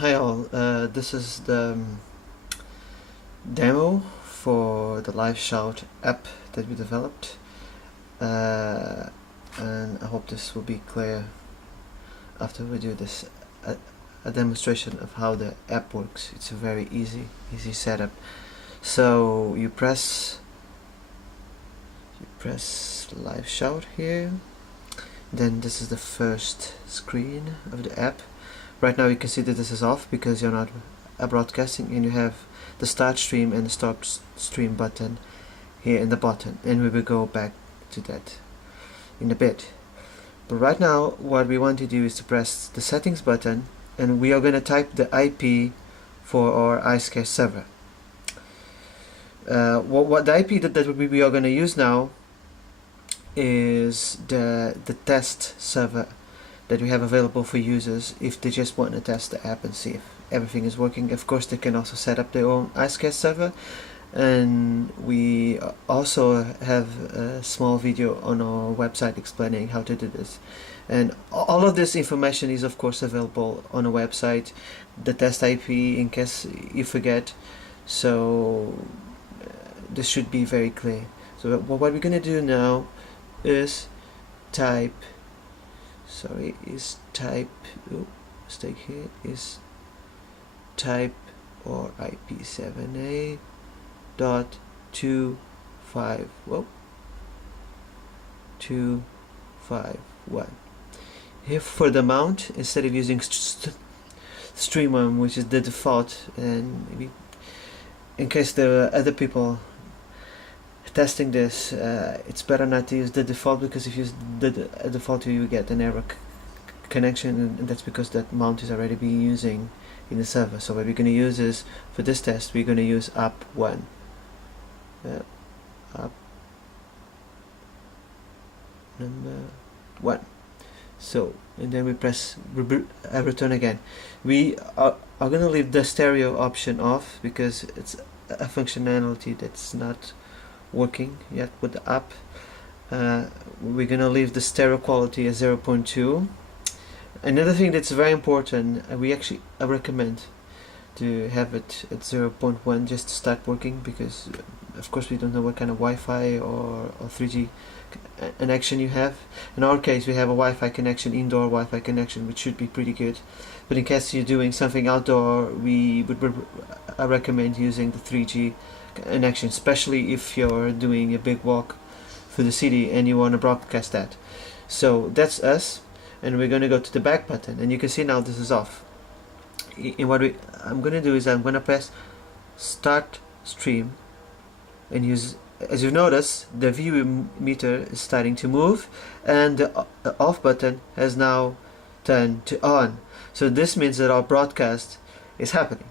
Hi all, this is the demo for the Live Shout app that we developed, and I hope this will be clear after we do this a demonstration of how the app works. It's a very easy setup. So you press Live Shout here, then this is the first screen of the app. Right now you can see that this is off because you're not broadcasting, and you have the start stream and the stop stream button here in the bottom, and we will go back to that in a bit. But right now what we want to do is to press the settings button, and we are going to type the IP for our iSCare server. What the IP that we are going to use now is the test server that we have available for users if they just want to test the app and see if everything is working. Of course, they can also set up their own iSCare server, and we also have a small video on our website explaining how to do this. And all of this information is of course available on our website, the test IP in case you forget. So this should be very clear. So what we're going to do now is type mistake here, is type or IP7A dot 251. Here for the mount, instead of using StreamOn, which is the default, and maybe in case there are other people testing this, it's better not to use the default, because if you use the default you get an error connection, and that's because that mount is already being using in the server. So what we're going to use is, for this test, we're going to use up1. Up number 1. So, and then we press return again. We are going to leave the stereo option off because it's a functionality that's not working yet with the app. We're going to leave the stereo quality at 0.2. Another thing that's very important, I recommend to have it at 0.1 just to start working, because of course we don't know what kind of Wi-Fi or 3G connection you have. In our case we have a Wi-Fi connection, indoor Wi-Fi connection, which should be pretty good. But in case you're doing something outdoor, I recommend using the 3G connection, especially if you're doing a big walk through the city and you want to broadcast that. So that's us, and we're going to go to the back button, and you can see now this is off. And what I'm going to do is I'm going to press start stream, and as you notice, the view meter is starting to move, and the off button has now turned to on. So this means that our broadcast is happening.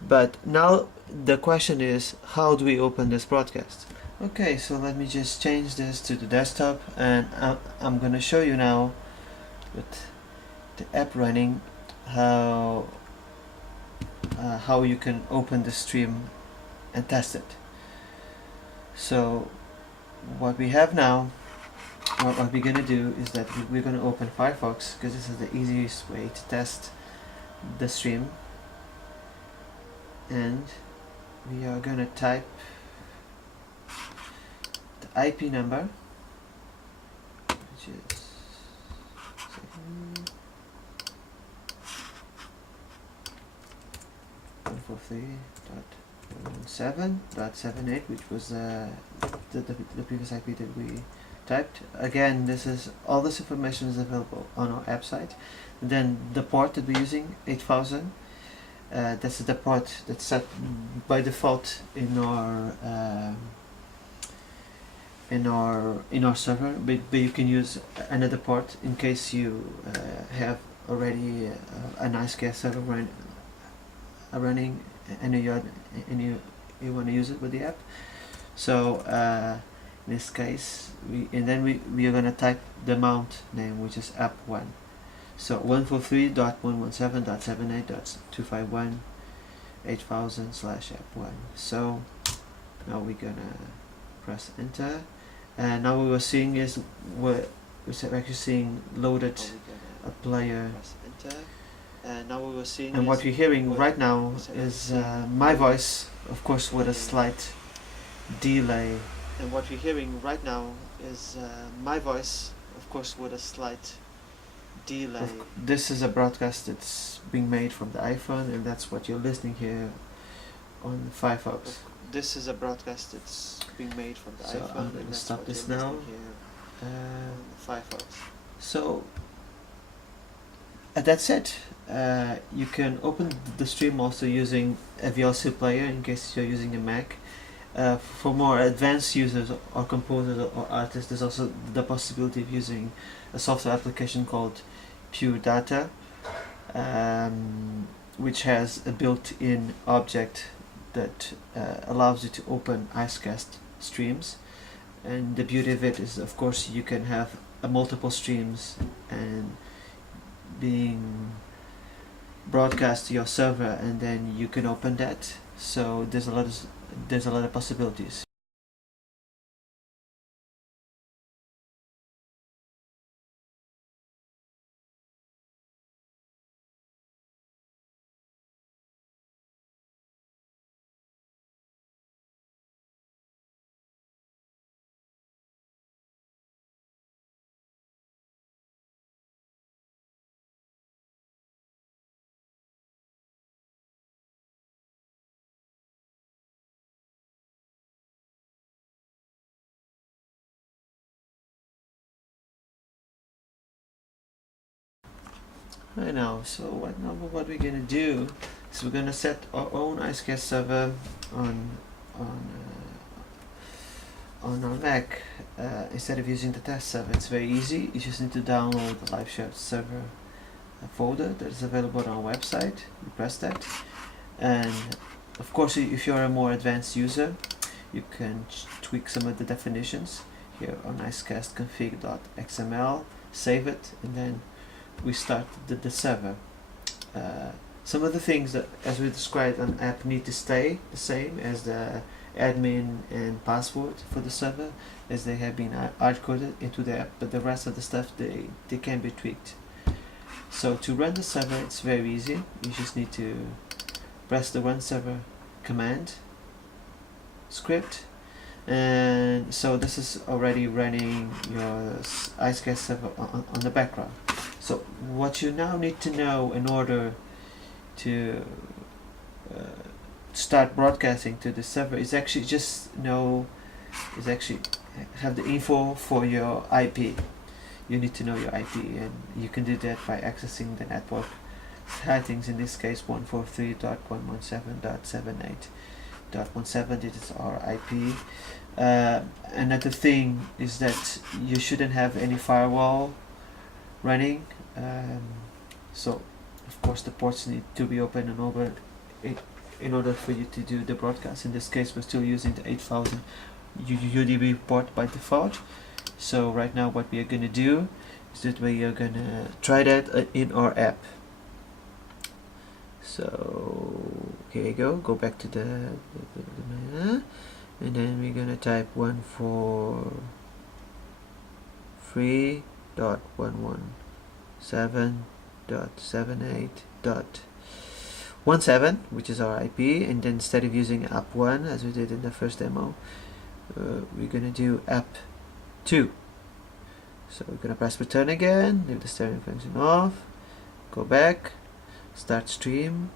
But now the question is, how do we open this broadcast? Okay, so let me just change this to the desktop, and I'm going to show you now with the app running how you can open the stream and test it. So what we have now, what we're going to do is that we're going to open Firefox, because this is the easiest way to test the stream, and we are going to type the IP number, which is 143.117.78, which was the previous IP that we typed. Again, all this information is available on our app site. And then the port that we're using, 8000. That's the port that's set by default in our server, but you can use another port in case you have already an iSCare server running and you want to use it with the app. So in this case, we are going to type the mount name, which is app1. So 143.117.78.251.8000/app1. So now we're gonna press enter, and now what we're seeing is we're actually seeing loaded a player, now what we're seeing and what we're hearing right now is my voice, of course, with a slight delay. And what we're hearing right now is my voice, of course, with a slight delay. This is a broadcast that's being made from the iPhone, and that's what you're listening here on Firefox. This is a broadcast that's being made from the iPhone. I'm going to stop this now. Firefox. So that's it. You can open the stream also using a VLC player in case you're using a Mac. For more advanced users or composers or artists, there's also the possibility of using a software application called Pure Data, which has a built-in object that allows you to open Icecast streams. And the beauty of it is, of course, you can have multiple streams and being broadcast to your server, and then you can open that. So there's a lot of possibilities. I know. So what we're gonna do is we're gonna set our own Icecast server on our Mac instead of using the test server. It's very easy. You just need to download the live shared server folder that is available on our website. You press that, and of course, if you're a more advanced user, you can tweak some of the definitions here on icecastconfig.xml, save it, and then we start the server. Some of the things that, as we described on app, need to stay the same as the admin and password for the server, as they have been hard-coded into the app, but the rest of the stuff, they can be tweaked. So to run the server, it's very easy. You just need to press the run server command script, and so this is already running your Icecast server on the background. So what you now need to know in order to start broadcasting to the server is actually have the info for your IP. You need to know your IP, and you can do that by accessing the network settings. In this case, 143.117.78.17. This is our IP. Another thing is that you shouldn't have any firewall running. So of course the ports need to be open and over in order for you to do the broadcast. In this case, we're still using the 8000 UDP port by default. So right now what we are going to do is that we are going to try that in our app. So here you go back to the and then we're going to type 143.117.78.17, which is our IP, and then instead of using app 1 as we did in the first demo, we're going to do app 2. So we're going to press return again, leave the stereo function off, go back, start stream.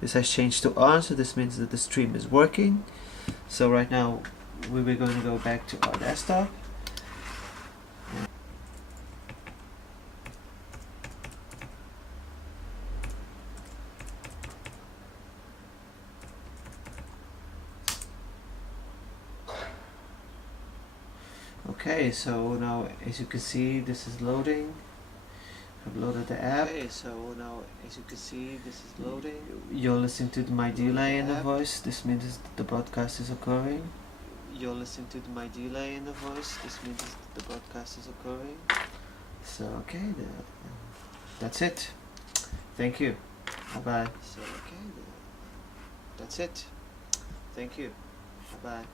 This has changed to on, so this means that the stream is working. So right now we're going to go back to our desktop. Okay, so now as you can see, this is loading. I've loaded the app. Okay, so now as you can see, this is loading. You're listening to my delay in the voice. This means that the broadcast is occurring. You're listening to my delay in the voice. This means that the broadcast is occurring. So okay, that's it. Thank you. Bye bye. So okay, that's it. Thank you. Bye bye.